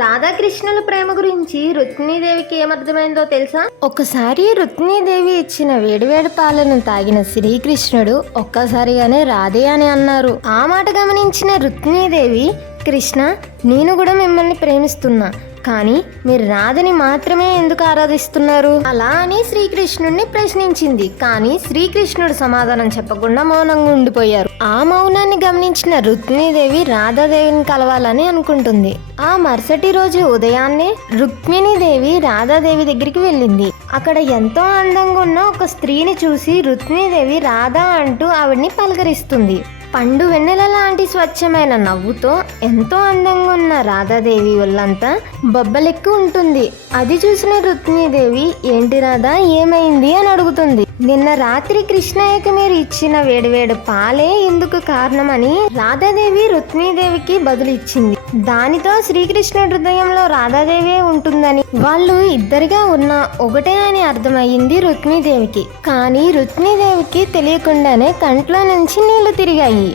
రాధాకృష్ణుల ప్రేమ గురించి రుక్మిణీదేవికి ఏమర్థమైందో తెలుసా? ఒకసారి రుక్మిణీదేవి ఇచ్చిన వేడివేడి పాలను తాగిన శ్రీకృష్ణుడు ఒక్కసారిగానే రాధే అని అన్నారు. ఆ మాట గమనించిన రుక్మిణీదేవి, కృష్ణ, నేను కూడా మిమ్మల్ని ప్రేమిస్తున్నా, కానీ మీరు రాధని మాత్రమే ఎందుకు ఆరాధిస్తున్నారు అలా అని శ్రీకృష్ణుడిని ప్రశ్నించింది. కానీ శ్రీకృష్ణుడు సమాధానం చెప్పకుండా మౌనంగా ఉండిపోయారు. ఆ మౌనాన్ని గమనించిన రుక్మిణీదేవి రాధాదేవిని కలవాలని అనుకుంటుంది. ఆ మరుసటి రోజు ఉదయాన్నే రుక్మిణీదేవి రాధాదేవి దగ్గరికి వెళ్ళింది. అక్కడ ఎంతో అందంగా ఉన్న ఒక స్త్రీని చూసి రుక్మిణీదేవి రాధా అంటూ ఆవిడ్ని పలకరిస్తుంది. పండు వెన్నెల లాంటి స్వచ్ఛమైన నవ్వుతో ఎంతో అందంగా ఉన్న రాధాదేవి ఒళ్ళంతా బొబ్బలెక్కి ఉంటుంది. అది చూసిన రుక్మిణీదేవి, ఏంటి రాధా, ఏమైంది అని అడుగుతుంది. నిన్న రాత్రి కృష్ణయ్యకి మీరు ఇచ్చిన వేడివేడి పాలే ఇందుకు కారణమని రాధాదేవి రుక్మిణీదేవికి బదులు ఇచ్చింది. దానితో శ్రీకృష్ణుడి హృదయంలో రాధాదేవే ఉంటుందని, వాళ్ళు ఇద్దరిగా ఉన్న ఒకటే అని అర్థమయ్యింది రుక్మిణీదేవికి. కానీ రుక్మిణీదేవికి తెలియకుండానే కంట్లో నుంచి నీళ్లు తిరిగాయి.